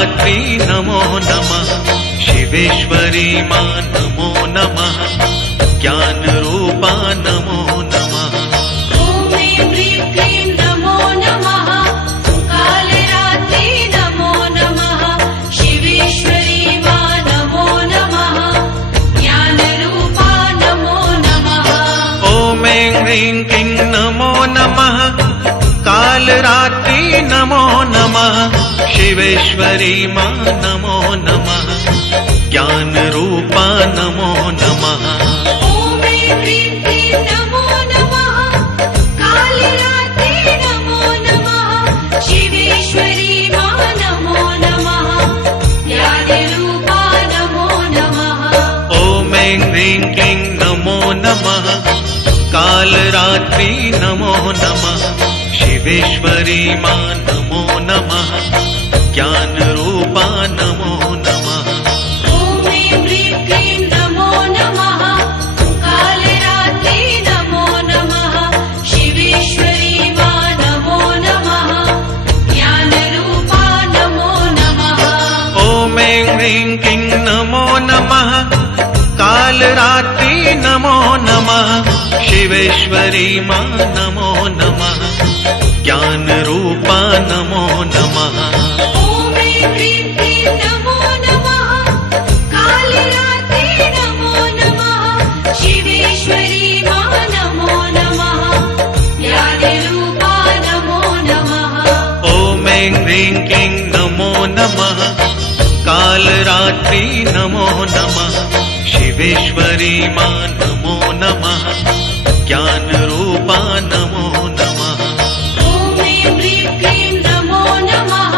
कालरात्रि नमो नमः शिवेश्वरी मां नमो नमः ज्ञानरूपा नमो नमः। ॐ ह्रीं क्लीं नमो नमः कालरात्रि नमो नमः शिवेश्वरी मां नमो नमः ज्ञानरूपा नमो नमः। ॐ ह्रीं क्लीं नमो नमः कालरात्रि नमो नमः शिवेश्वरी मां नमो नमः ज्ञानरूपा नमो नमः। ॐ ह्रीं क्लीं नमो नमः कालरात्रि नमो नमः शिवेश्वरी मां नमो नमः ज्ञानरूपा नमो नमः। ॐ ह्रीं क्लीं नमो नमः कालरात्रि नमो नमः शिवेश्वरी मां नमो नमः ज्ञानरूपा नमो नमः। ॐ ह्रीं क्लीं नमो नमः कालरात्रि नमो नमः शिवेश्वरी मां नमो नमः ज्ञानरूपा नमो नमः। ॐ ह्रीं क्लीं नमो नमः कालरात्रि नमो नमः शिवेश्वरी मां नमो नमः ज्ञानरूपा नमो नमः। ॐ ह्रीं क्लीं नमो नमः कालरात्रि नमो नमः शिवेश्वरी मां नमो नमः ज्ञानरूपा नमो नमः। ॐ ह्रीं क्लीं नमो नमः कालरात्रि नमो नमः शिवेश्वरी मां नमो नमः ज्ञानरूपा नमो नमः। ॐ ह्रीं क्लीं नमो नमः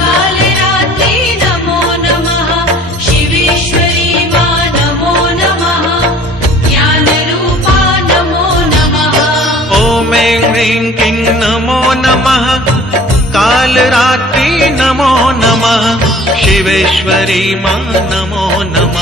कालरात्रि नमो नमः शिवेश्वरी मां नमो नमः ज्ञानरूपा नमो नमः। ॐ ह्रीं क्लीं नमो नमः कालरात्रि नमो नमः शिवेश्वरी मां नमो नमः